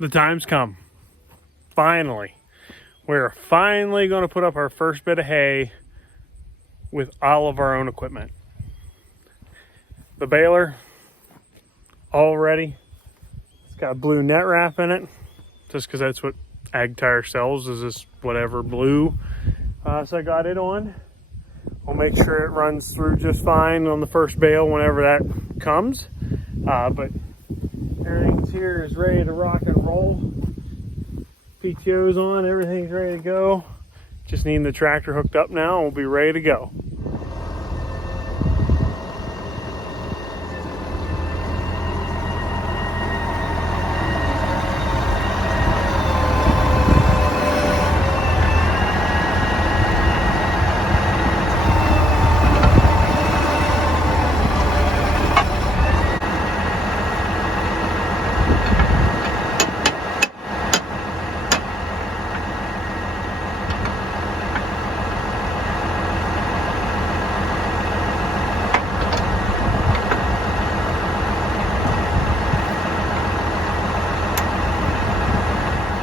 The time's come. Finally. We're finally going to put up our first bit of hay with all of our own equipment. The baler, all ready. It's got blue net wrap in it, just because that's what Ag Tire sells, is this whatever blue. So I got it on. I'll make sure it runs through just fine on the first bale whenever that comes. But everything's here is ready to rock and roll. PTO's on, everything's ready to go. Just needing the tractor hooked up now and we'll be ready to go.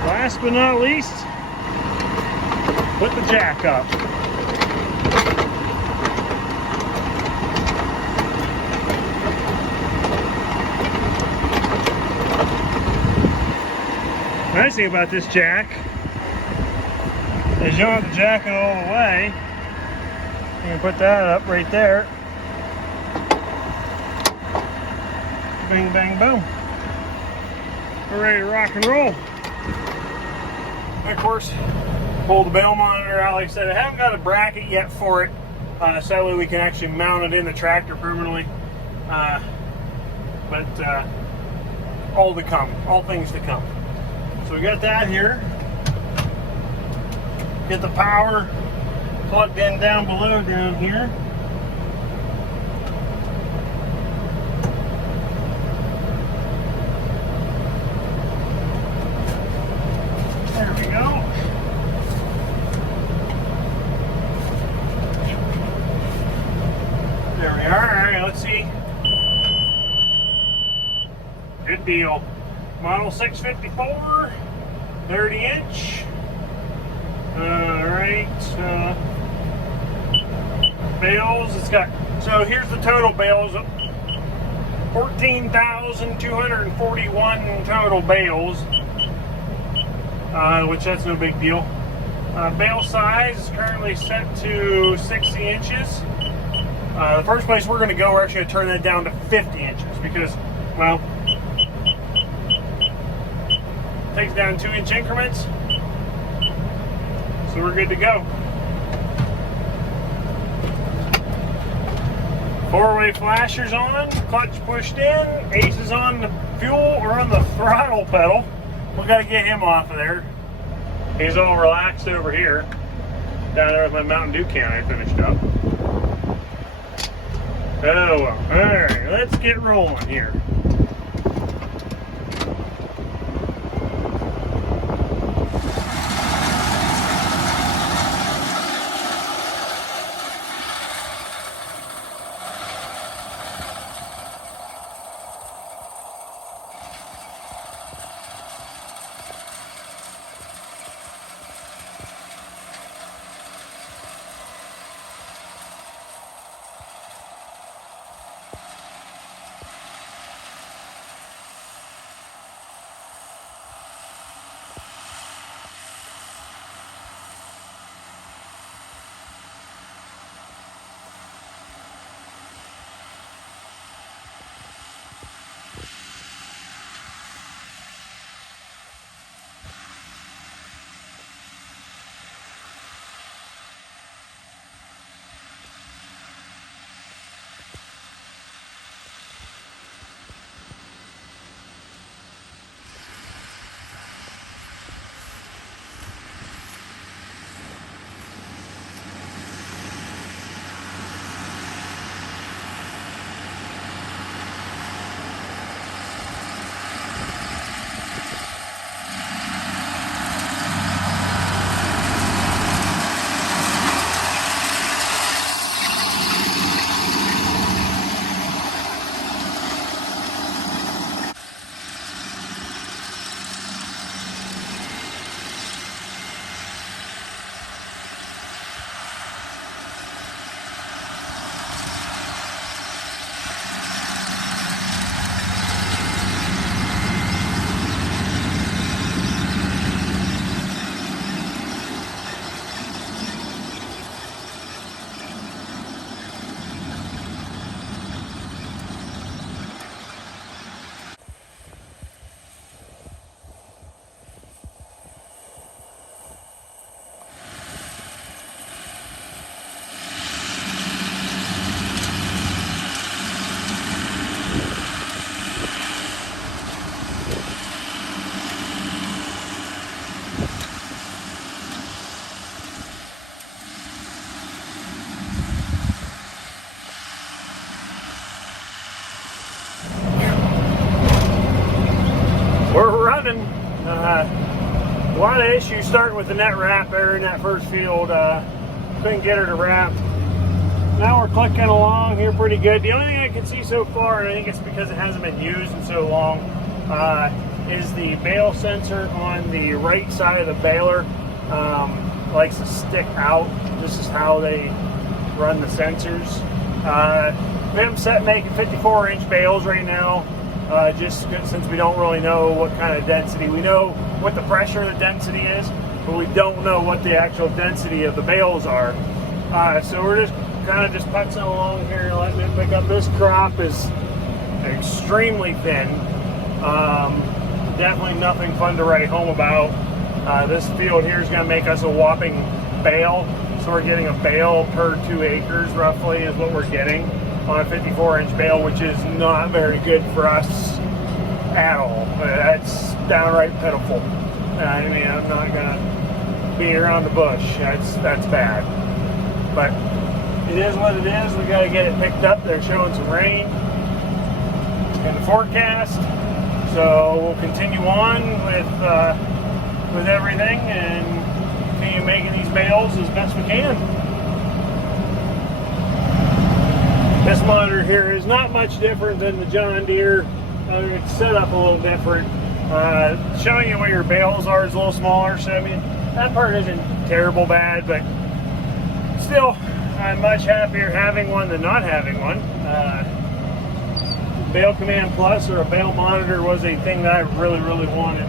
Last but not least, put the jack up. The nice thing about this jack is you don't have to jack it all the way. You can put that up right there. Bang, bang, boom. We're ready to rock and roll. And of course, pull the bale monitor out. Like I said, I haven't got a bracket yet for it, so that way we can actually mount it in the tractor permanently. But all to come, all things to come. So we got that here. Get the power plugged in down below down here. There we go. There we are. All right, let's see. Good deal. Model 654, 30-inch. All right. Bales. It's got. So here's the total bales. 14,241 total bales. Which that's no big deal. Bale size is currently set to 60 inches. The first place we're going to go, we're actually going to turn that down to 50 inches because, well, it takes down 2-inch increments. So we're good to go. 4-way flashers on, clutch pushed in, Ace is on the fuel or on the throttle pedal. We got to get him off of there. He's all relaxed over here. Down there with my Mountain Dew can I finished up. Oh well. Alright, let's get rolling here. lot of issues starting with the net wrap there in that first field. Couldn't get her to wrap. Now we're clicking along here pretty good. The only thing I can see so far, and I think it's because it hasn't been used in so long, is the bale sensor on the right side of the baler likes to stick out. This is how they run the sensors. We have them set making 54-inch bales right now, just since we don't really know what kind of density. We know what the pressure of the density is, but we don't know what the actual density of the bales are. So we're just kind of just putzing along here, letting it pick up. This crop is extremely thin. Definitely nothing fun to write home about. This field here is going to make us a whopping bale. So we're getting a bale per 2 acres roughly is what we're getting on a 54-inch bale, which is not very good for us at all. That's downright pitiful. I mean, I'm not going to be around the bush. That's bad. But it is what it is. We got to get it picked up. They're showing some rain in the forecast, so we'll continue on with everything and continue making these bales as best we can. This monitor here is not much different than the John Deere. It's set up a little different. Showing you where your bales are is a little smaller, so I mean that part isn't terrible bad, but still, I'm much happier having one than not having one. Bale Command Plus or a bale monitor was a thing that I really wanted,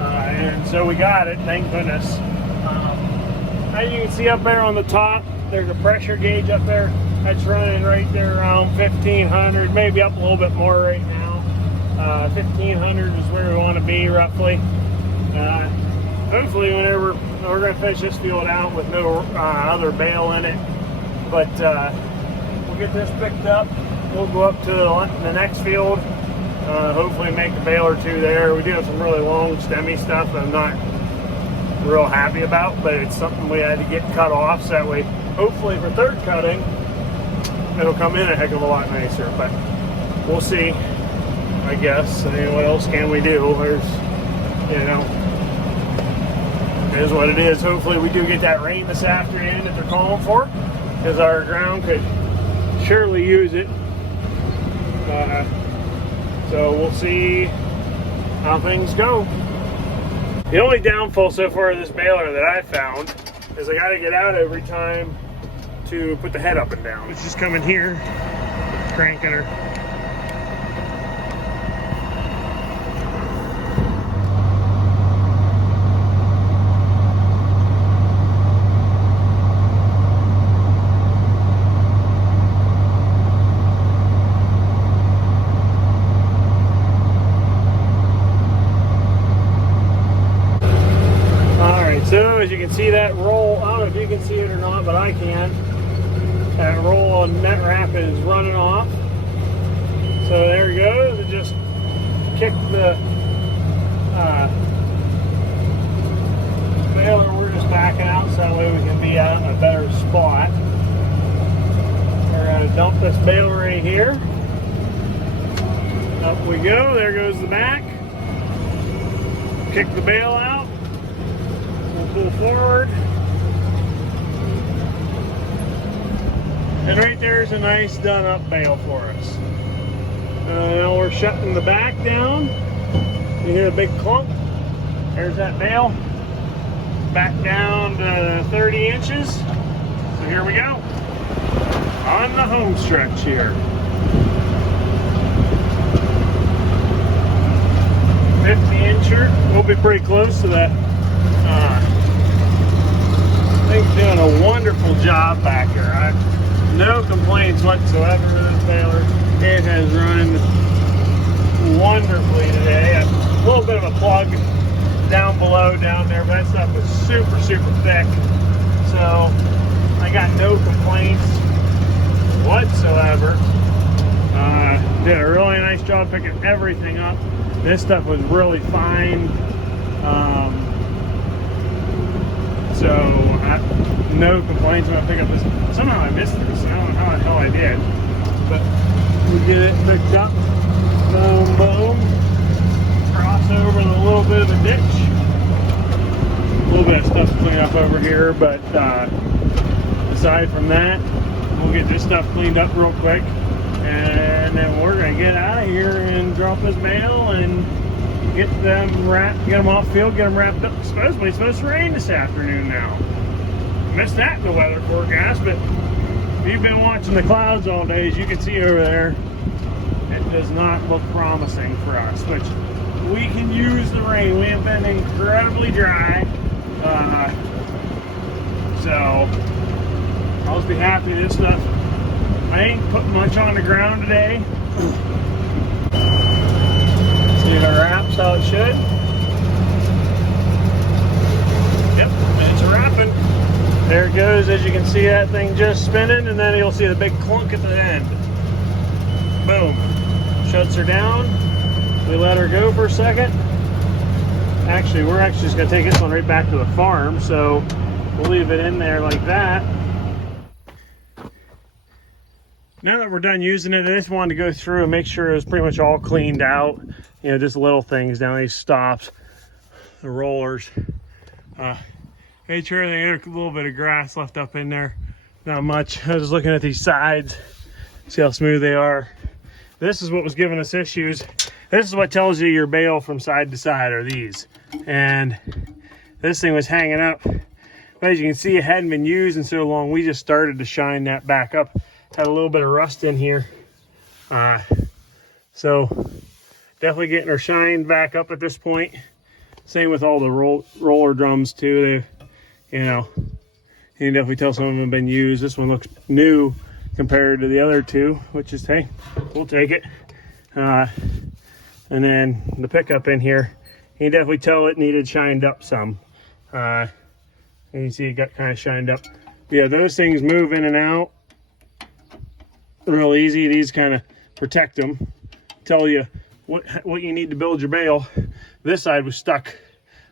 and so we got it, thank goodness. As you can see up there on the top, there's a pressure gauge up there. That's running right there around 1500, maybe up a little bit more right now. 1500 is where we want to be roughly. Hopefully whenever we're going to finish this field out with no other bale in it, but we'll get this picked up. We'll go up to the next field, hopefully make a bale or two there. We do have some really long stemmy stuff that I'm not real happy about, but it's something we had to get cut off, so that way hopefully for third cutting it'll come in a heck of a lot nicer. But we'll see, I guess. I mean, what else can we do? There's, you know, it is what it is. Hopefully we do get that rain this afternoon that they're calling for, because our ground could surely use it. So we'll see how things go. The only downfall so far of this baler that I found is I got to get out every time to put the head up and down. It's just coming here, cranking her. So as you can see, that roll, I don't know if you can see it or not, but I can. That roll on net wrap is running off. So there it goes. It just kicked the baler. We're just backing out so that way we can be out in a better spot. We're going to dump this baler right here. Up we go. There goes the back. Kick the bale out. Pull forward, and right there's a nice done up bale for us. Now we're shutting the back down. You hear a big clunk. There's that bale. Back down to 30 inches. So here we go. On the home stretch here. 50-incher. We'll be pretty close to that. Thing's doing a wonderful job back here. I have no complaints whatsoever with this baler. It has run wonderfully today. A little bit of a plug down below down there, but that stuff was super thick. So I got no complaints whatsoever. Did a really nice job picking everything up. This stuff was really fine. So no complaints about picking up this. Somehow I missed this. I don't know how the hell I did, but we get it picked up. Boom, boom. Cross over the little bit of a ditch. got stuff to clean up over here, but aside from that, we'll get this stuff cleaned up real quick, and then we're gonna get out of here and drop this bale and get them wrapped, get them off field, get them wrapped up. Supposedly it's supposed to rain this afternoon now. Missed that in the weather forecast, but if you've been watching the clouds all day, as you can see over there, it does not look promising for us, which we can use the rain. We have been incredibly dry, so I'll just be happy this stuff. I ain't put much on the ground today. See if it wraps how it should. Yep, it's wrapping. There it goes. As you can see, that thing just spinning, and then you'll see the big clunk at the end. Boom. Shuts her down. We let her go for a second. Actually, we're actually just going to take this one right back to the farm, so we'll leave it in there like that. Now that we're done using it, I just wanted to go through and make sure it was pretty much all cleaned out. You know, just little things down these stops, the rollers. Made sure there's a little bit of grass left up in there. Not much. I was looking at these sides, see how smooth they are. This is what was giving us issues. This is what tells you your bale from side to side are these. And this thing was hanging up. But as you can see, it hadn't been used in so long. We just started to shine that back up. Had a little bit of rust in here. So definitely getting her shined back up at this point. Same with all the roller drums too. They've, you know, you can definitely tell some of them have been used. This one looks new compared to the other two, which is, hey, we'll take it. And then the pickup in here, you can definitely tell it needed shined up some. And you see it got kind of shined up. Yeah, those things move in and out real easy. These kind of protect them, tell you what you need to build your bale. This side was stuck.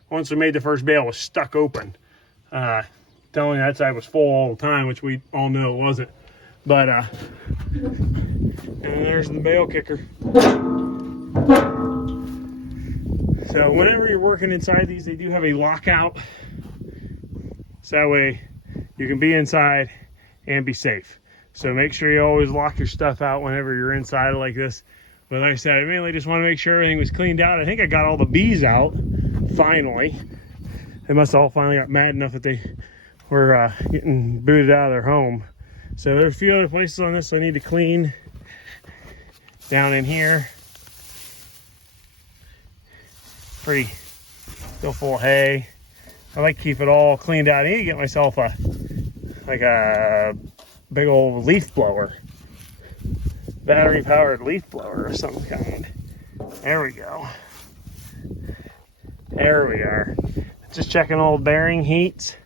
Once we made the first bale, it was stuck open. Telling you that side was full all the time, which we all know it wasn't. But and there's the bale kicker. So whenever you're working inside these, they do have a lockout, so that way you can be inside and be safe. So make sure you always lock your stuff out whenever you're inside like this. But like I said, I mainly just want to make sure everything was cleaned out. I think I got all the bees out, finally. They must have all finally got mad enough that they were getting booted out of their home. So there's a few other places on this I need to clean. Down in here. Pretty, still full of hay. I like to keep it all cleaned out. I need to get myself a big old leaf blower. Battery powered leaf blower of some kind. There we go. There we are. Just checking all the bearing heats,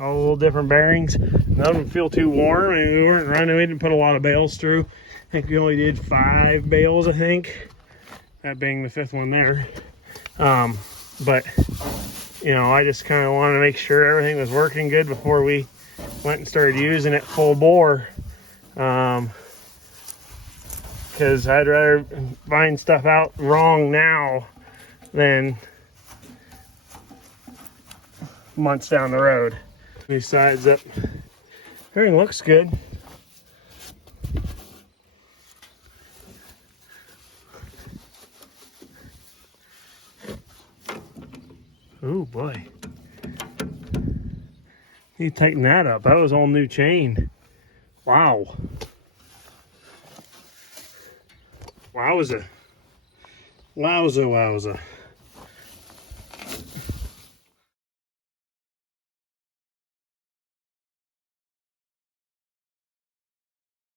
all the little different bearings. None of them feel too warm. I mean, we weren't running, we didn't put a lot of bales through. I think we only did 5 bales, I think. That being the 5th one there. But, you know, I just kind of wanted to make sure everything was working good before we went and started using it full bore. Because I'd rather find stuff out wrong now than months down the road. These sides up, everything looks good. Oh boy, need to tighten that up. That was all new chain. Wow. Wowza. Wowza, wowza.